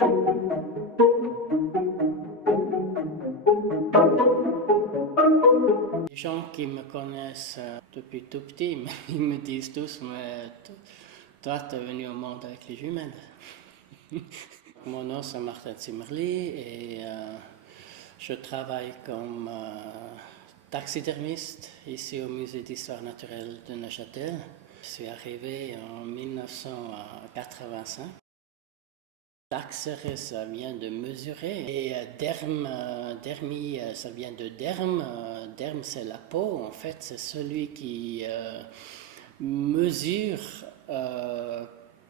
Les gens qui me connaissent depuis tout petit, ils me disent tous, mais toi, tu es venu au monde avec les jumelles. Mon nom, c'est Martin Zimmerli et je travaille comme taxidermiste ici au Musée d'Histoire naturelle de Neuchâtel. Je suis arrivé en 1985. Taxere, ça vient de mesurer, et dermi, ça vient de derme. Derme, c'est la peau. En fait, c'est celui qui mesure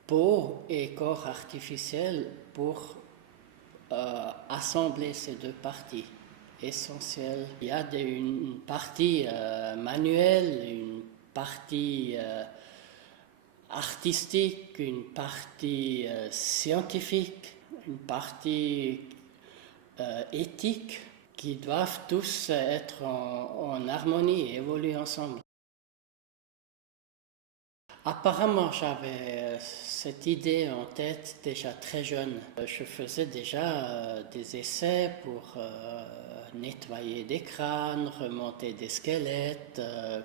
peau et corps artificiel pour assembler ces deux parties essentielles. Il y a une partie manuelle, une partie artistique, une partie scientifique, une partie éthique, qui doivent tous être en harmonie et évoluer ensemble. Apparemment, j'avais cette idée en tête déjà très jeune. Je faisais déjà des essais pour nettoyer des crânes, remonter des squelettes,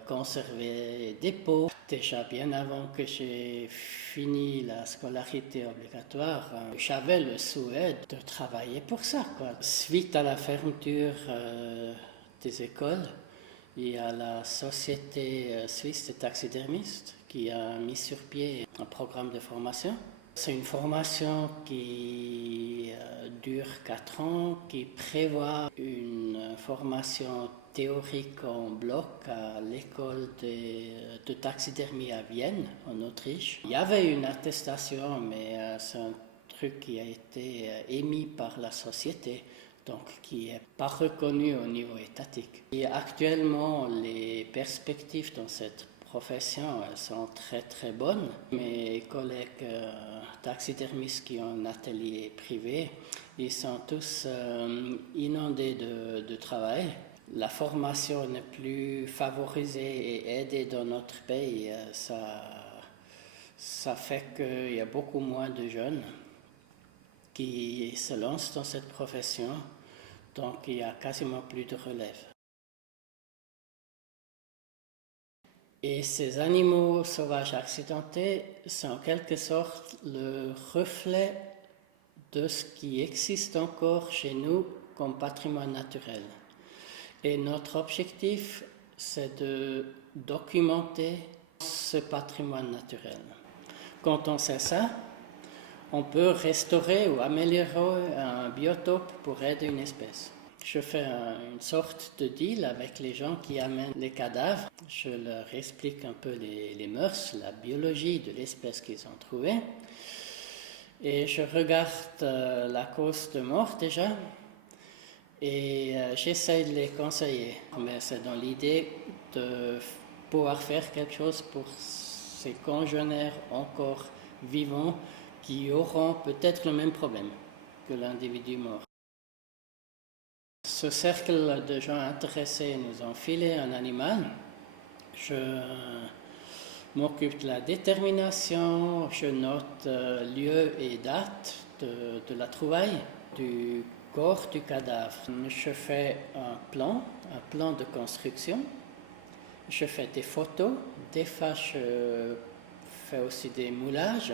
conserver des peaux. Déjà bien avant que j'ai fini la scolarité obligatoire, j'avais le souhait de travailler pour ça, quoi. Suite à la fermeture des écoles, il y a la Société suisse des taxidermistes qui a mis sur pied un programme de formation. C'est une formation qui dure 4 ans, qui prévoit une formation théorique en bloc à l'école de taxidermie à Vienne, en Autriche. Il y avait une attestation, mais c'est un truc qui a été émis par la société, donc qui n'est pas reconnu au niveau étatique. Et actuellement, les perspectives dans cette profession, elles sont très très bonnes. Mes collègues taxidermistes qui ont un atelier privé, ils sont tous inondés de travail. La formation n'est plus favorisée et aidée dans notre pays. Ça fait qu'il y a beaucoup moins de jeunes qui se lancent dans cette profession, donc il n'y a quasiment plus de relève. Et ces animaux sauvages accidentés sont en quelque sorte le reflet de ce qui existe encore chez nous comme patrimoine naturel. Et notre objectif, c'est de documenter ce patrimoine naturel. Quand on sait ça, on peut restaurer ou améliorer un biotope pour aider une espèce. Je fais une sorte de deal avec les gens qui amènent les cadavres. Je leur explique un peu les mœurs, la biologie de l'espèce qu'ils ont trouvée. Et je regarde la cause de mort déjà. Et j'essaie de les conseiller. Mais c'est dans l'idée de pouvoir faire quelque chose pour ces congénères encore vivants qui auront peut-être le même problème que l'individu mort. Ce cercle de gens intéressés nous ont filé un animal. Je m'occupe de la détermination, je note lieu et date de la trouvaille, du corps du cadavre. Je fais un plan de construction. Je fais des photos, des fois je fais aussi des moulages.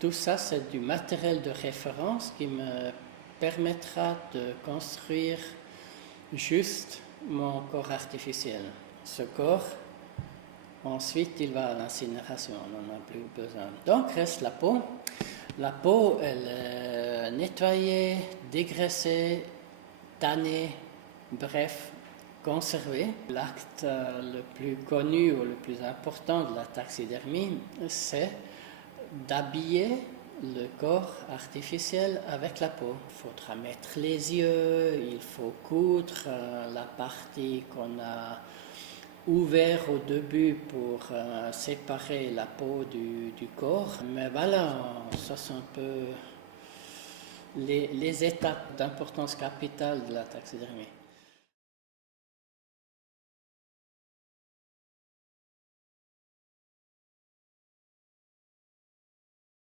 Tout ça, c'est du matériel de référence qui me permettra de construire juste mon corps artificiel. Ce corps, ensuite, il va à l'incinération, on n'en a plus besoin. Donc, reste la peau. La peau, elle est nettoyée, dégraissée, tannée, bref, conservée. L'acte le plus connu ou le plus important de la taxidermie, c'est d'habiller le corps artificiel avec la peau. Il faudra mettre les yeux, il faut coudre la partie qu'on a ouverte au début pour séparer la peau du corps. Mais voilà, ça c'est un peu les étapes d'importance capitale de la taxidermie.